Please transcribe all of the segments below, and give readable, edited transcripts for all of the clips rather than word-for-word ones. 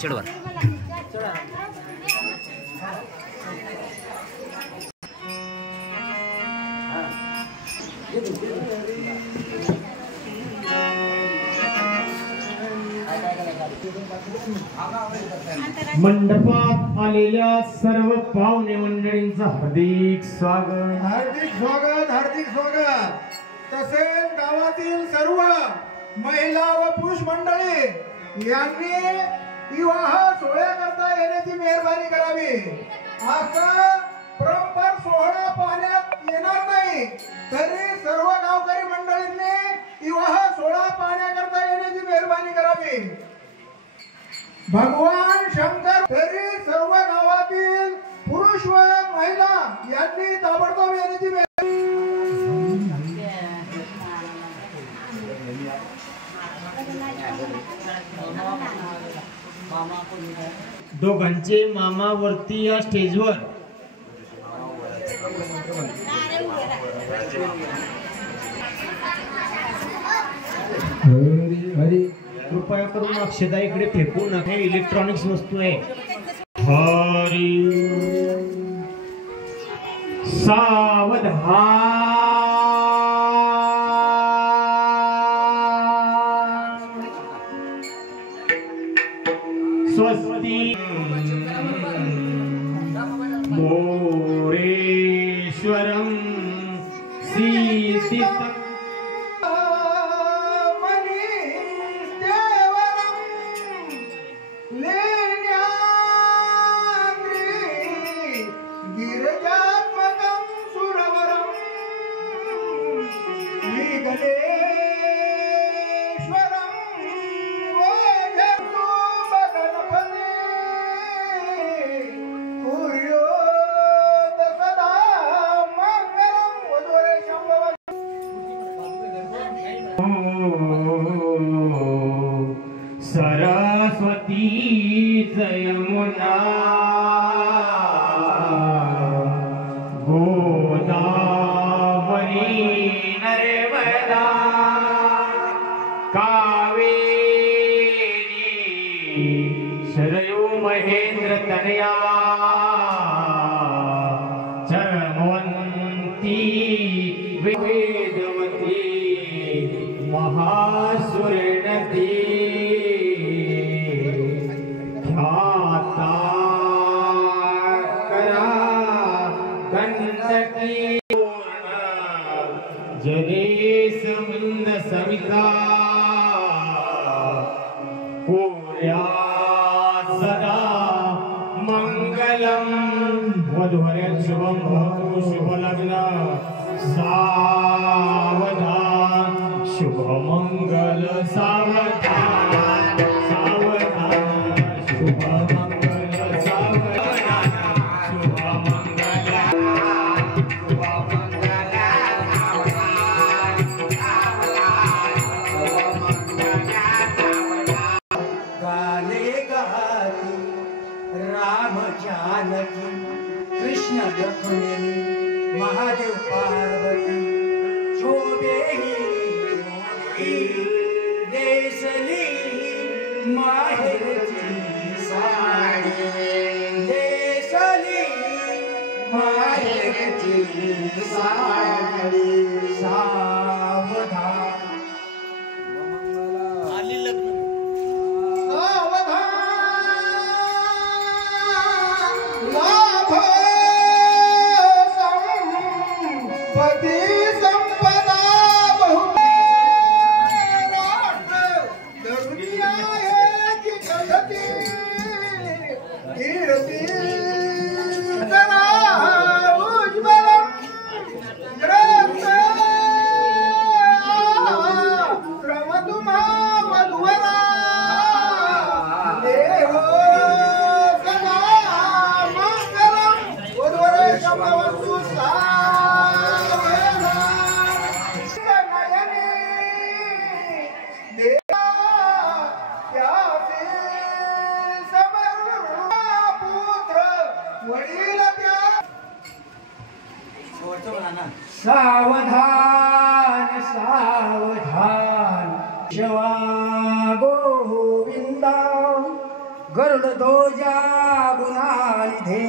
चढवर मंडपात आलेल्या सर्व पाहुणे मंडळींचं हार्दिक स्वागत. हार्दिक स्वागत, हार्दिक स्वागत. तसेच गावातील सर्व महिला व पुरुष मंडळी यांनी विवाह सोहळ्याकरता येण्याची मेहरबानी करावी. असा परंपर सोहळा पाहण्यात येणार नाही, तरी सर्व गावकरी मंडळींनी विवाह सोहळा पाहण्याकरता येण्याची मेहरबानी करावी. भगवान शंकर तरी सर्व गावातील पुरुष व महिला यांनी ताबडतोब येण्याची दोघांचे मामा वरती या स्टेजवर. हरी हरी. कृपया करून अक्षता इकडे फेकू नका, इलेक्ट्रॉनिक्स वस्तू आहे. हरी सावधान. स्वस्ति मोरेश्वरम सीतित सरस्वती यमुना गोदावरी नर्मदा कावेरी शरयू महेंद्र तनया चरमवंती वेदवती महासुर नदी जनेश मंद समिता कोर्या सदा मंगलम. वधूवऱ्या शुभम भवतु शुभ लग्न सावधान शुभ मंगल सावधान सावधान शुभ मंगल सावधान शुभ मंगल कृष्ण लक्ष्मणी महादेव पार्वती शोभेही देसली माहेरची साडी देसली माहेरची साडी सावधान. सावधान सावधान शिवा गोविंदा गरुड ध्वजा गुणानिधे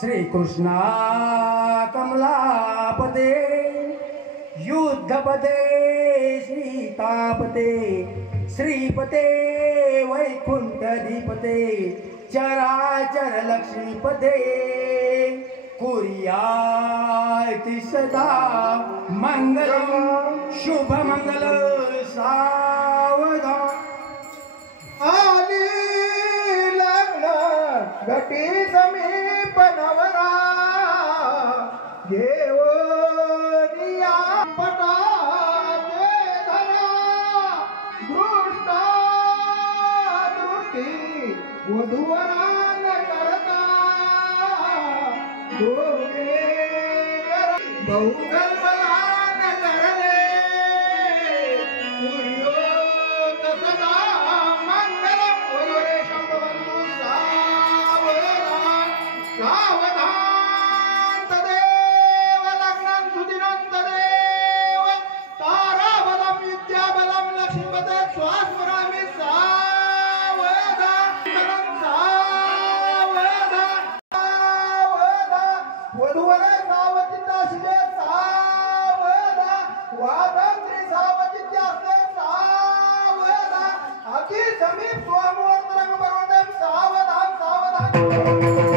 श्रीकृष्णा कमलापते युद्धपते सीतापते श्रीपते वैकुंठधिपते चराचर लक्ष्मीपते कुर्याति सदा मंगलम शुभ मंगल सावधान। आली लग्न घटी समीप नवरा घेऊनिया पटाते धरा दृष्टा दृष्टी वधूवरान करता दोघे बहुगल्पलान करले कुर्योत सदा मंगलम वयोरे शंभवन्तु सावधान सावधान तदेव लग्नं सुदिनं तदेव ताराबलं विद्याबलं लक्ष्मीपते स्वास्मरामि सावधान सावधान वधूवरे सावचित्ता शिले सावधान वादंत्री सावचित्या असते सावधान अति समीप स्वामुहूर्तरंग पर्वतम सावधान सावधान।